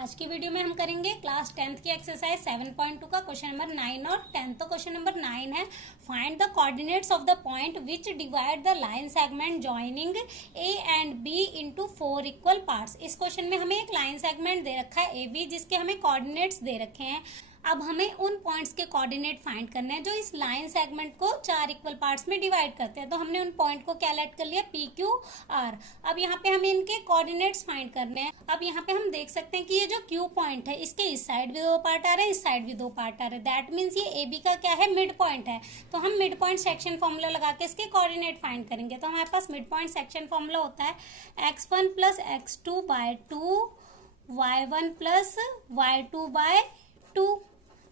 आज की वीडियो में हम करेंगे क्लास 10th की एक्सरसाइज 7.2 का क्वेश्चन नंबर 9 और 10। तो क्वेश्चन नंबर 9 है, find the coordinates of the point which divide the line segment joining A and B into 4 equal parts. इस क्वेश्चन में हमें एक लाइन सेगमेंट दे रखा है ए बी, जिसके हमें कोऑर्डिनेट्स दे रखे हैं। अब हमें उन पॉइंट्स के कोऑर्डिनेट फाइंड करने हैं जो इस लाइन सेगमेंट को 4 इक्वल पार्ट्स में डिवाइड करते हैं। तो हमने उन पॉइंट को क्या लेट कर लिया, पी क्यू आर। अब यहाँ पे हमें इनके कोऑर्डिनेट्स फाइंड करने हैं। अब यहाँ पे हम देख सकते हैं कि ये जो क्यू पॉइंट है, इसके इस साइड भी 2 पार्ट आ रहे हैं, इस साइड भी 2 पार्ट आ रहे हैं। दैट मीन्स ये ए बी का क्या है, मिड पॉइंट है। तो हम मिड पॉइंट सेक्शन फॉर्मूला लगा के इसके कोऑर्डिनेट फाइंड करेंगे। तो हमारे पास मिड पॉइंट सेक्शन फॉर्मूला होता है x1 plus x2 bye 2 y1 plus y2 bye 2।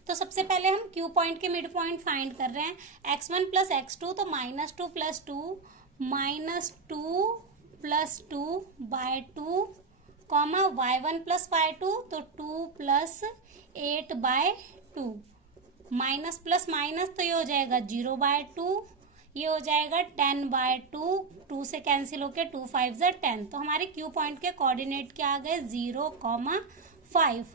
तो सबसे पहले हम क्यू पॉइंट के मिड पॉइंट फाइंड कर रहे हैं। x1 प्लस x2 तो -2 plus 2 -2 plus 2 by 2 comma y1 plus y2 तो 2 plus 8 by 2। Minus plus minus तो ये हो जाएगा 0 बाय 2, ये हो जाएगा 10 बाय 2, 2 से कैंसिल होके 2 5 ज़ा 10। तो हमारे क्यू पॉइंट के कोऑर्डिनेट क्या आ गए, 0,5।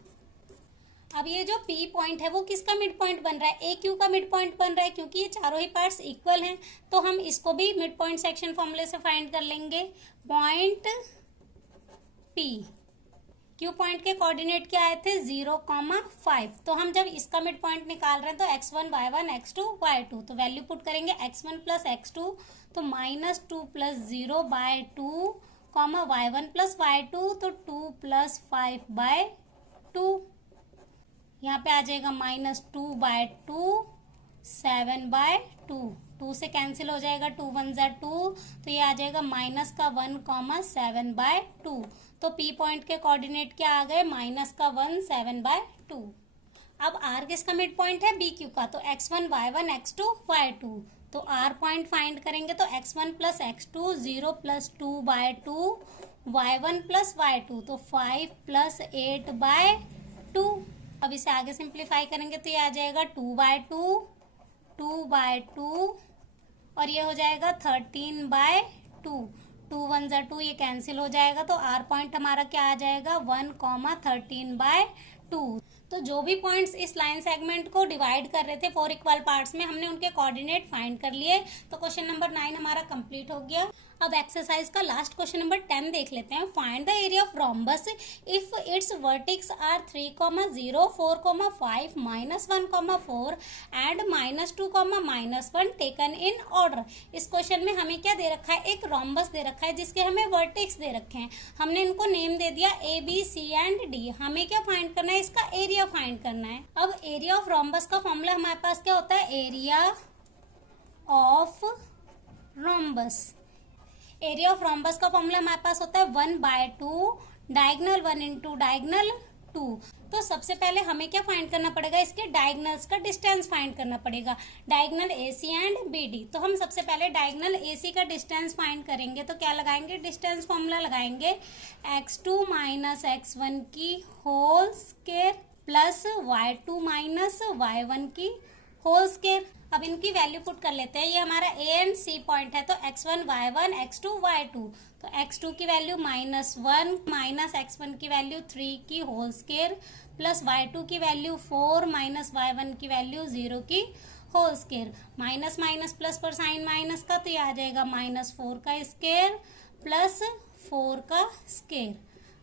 अब ये जो P पॉइंट है वो किसका मिड पॉइंट बन रहा है, ए क्यू का मिड पॉइंट बन रहा है, क्योंकि ये चारों ही पार्ट्स इक्वल हैं। तो हम इसको भी मिड पॉइंट सेक्शन फॉर्मूले से फाइंड कर लेंगे। पॉइंट P, क्यू पॉइंट के कोऑर्डिनेट क्या आए थे, 0,5। तो हम जब इसका मिड पॉइंट निकाल रहे हैं तो x1 y1 x2 y2, तो वैल्यू पुट करेंगे x1 प्लस x2 तो -2 plus 0 bye 2 comma y1 plus y2 तो 2 प्लस 5 बाय 2। यहाँ पे आ जाएगा -2 बाय 2 7 बाय 2, 2 से कैंसिल हो जाएगा, 2 1 ज़ा 2, तो ये आ जाएगा -1 कॉमा 7 बाय 2। तो P पॉइंट के कोऑर्डिनेट क्या आ गए, -1 7 बाय 2। अब R किसका मिड पॉइंट है, बी क्यू का, तो x1 y1 x2 y2। तो R पॉइंट फाइंड करेंगे तो x1 plus x2 0 plus 2 by 2 y1 plus y2 तो 5 प्लस 8 बाय 2। अब इसे आगे सिंप्लीफाई करेंगे तो ये आ जाएगा 2 बाय 2, 2 बाय 2 और ये हो जाएगा 13 बाय 2, 2 1 ज़ा 2, ये कैंसिल हो जाएगा। तो आर पॉइंट हमारा क्या आ जाएगा, 1,13 बाय 2। तो जो भी पॉइंट्स इस लाइन सेगमेंट को डिवाइड कर रहे थे 4 इक्वल पार्ट्स में, हमने उनके कोऑर्डिनेट फाइंड कर लिए। तो क्वेश्चन नंबर 9 हमारा कंप्लीट हो गया। अब एक्सरसाइज का लास्ट क्वेश्चन नंबर 10 देख लेते हैं। Find the area of rhombus if its vertex are 3,0 4,5 -1,4 and -2, -1 taken in order. इस क्वेश्चन में हमें क्या दे रखा है, एक रोम्बस दे रखा है जिसके हमें वर्टेक्स दे रखे हैं। हमने इनको नेम दे दिया A B C and D। हमें क्या फाइंड करना है, इसका एरिया फाइंड करना है। अब एरिया ऑफ रोम्बस का फॉर्मूला हमारे पास क्या होता है, area of rhombus. Area of rhombus का फॉर्मूला हमारे पास होता है 1/2 डायगनल 1 इंटू डायगनल 2। तो सबसे पहले हमें क्या फाइंड करना पड़ेगा, इसके डायगनल्स का डिस्टेंस फाइंड करना पड़ेगा, डायगनल AC एंड BD। तो हम सबसे पहले डायगनल AC का डिस्टेंस फाइंड करेंगे। तो क्या लगाएंगे, डिस्टेंस फॉर्मूला लगाएंगे x2 माइनस x1 की whole square plus y2 minus y1 की होल स्क्वायर। अब इनकी वैल्यू पुट कर लेते हैं। ये हमारा A एंड C पॉइंट है, तो x1 y1 x2 y2। तो x2 की वैल्यू -1 माइनस x1 की वैल्यू 3 की होल स्क्वायर प्लस y2 की वैल्यू 4 माइनस y1 की वैल्यू 0 की whole square. Minus minus plus पर साइन माइनस का, तो ये आ जाएगा -4 का स्क्वायर प्लस 4 का स्क्वायर।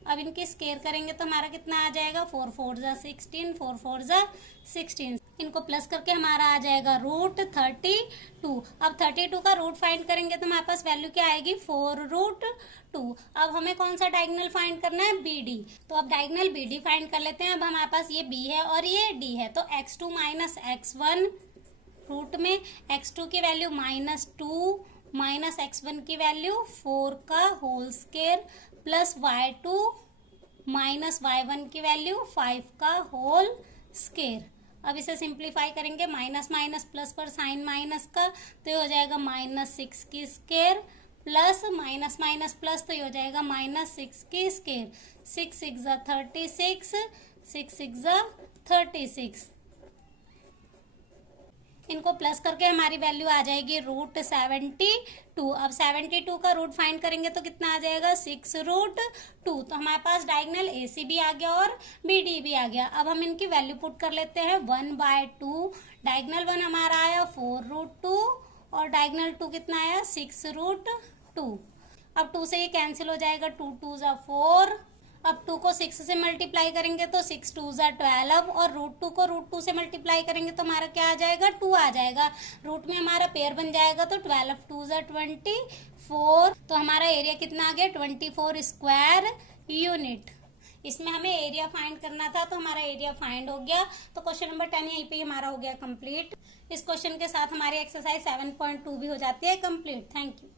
अब इनकी स्क्वायर करेंगे तो हमारा कितना आ जाएगा, 4 4 ज़ा 16, 4 4 ज़ा 16। इनको प्लस करके हमारा आ जाएगा √32। अब 32 का रूट फाइंड करेंगे तो हमारे पास वैल्यू क्या आएगी, 4√2। अब हमें कौन सा डायगोनल फाइंड करना है, BD। तो अब डायगोनल BD फाइंड कर लेते हैं। अब हमारे पास ये B है और ये D है, तो x2 माइनस x1 रूट में x2 की वैल्यू -2 माइनस x1 की वैल्यू 4 का whole square plus y2 minus y1 की वैल्यू 5 का होल स्क्वायर। अब इसे सिंप्लीफाई करेंगे, माइनस माइनस प्लस पर साइन माइनस का, तो ये हो जाएगा -6 की square plus minus minus plus, तो ये हो जाएगा -6 की स्क्वायर। 6 6 ज़ा 36, 6 6 ज़ा 36। इनको प्लस करके हमारी वैल्यू आ जाएगी √72। अब 72 का रूट फाइंड करेंगे तो कितना आ जाएगा 6√2। तो हमारे पास डायगोनल AC भी आ गया और BD भी आ गया। अब हम इनकी वैल्यू पुट कर लेते हैं 1/2। डायगोनल 1 हमारा आया 4√2 और डायगोनल 2 कितना आया 6√2। अब 2 से ये कैंसिल हो जाएगा, 2 2 ज़ा 4। अब 2 को 6 से मल्टीप्लाई करेंगे तो 6 2 ज़ा 12 और √2 को √2 से मल्टीप्लाई करेंगे तो हमारा क्या आ जाएगा 2 आ जाएगा। रूट में हमारा पेयर बन जाएगा तो 12 2 ज़ा 24। तो हमारा एरिया कितना आ गया 24 स्क्वायर यूनिट। इसमें हमें एरिया फाइंड करना था तो हमारा एरिया फाइंड हो गया। तो क्वेश्चन नंबर 10 यहीं पे हमारा हो गया कंप्लीट। इस क्वेश्चन के साथ हमारी एक्सरसाइज 7.2 भी हो जाती है कंप्लीट। Thank you.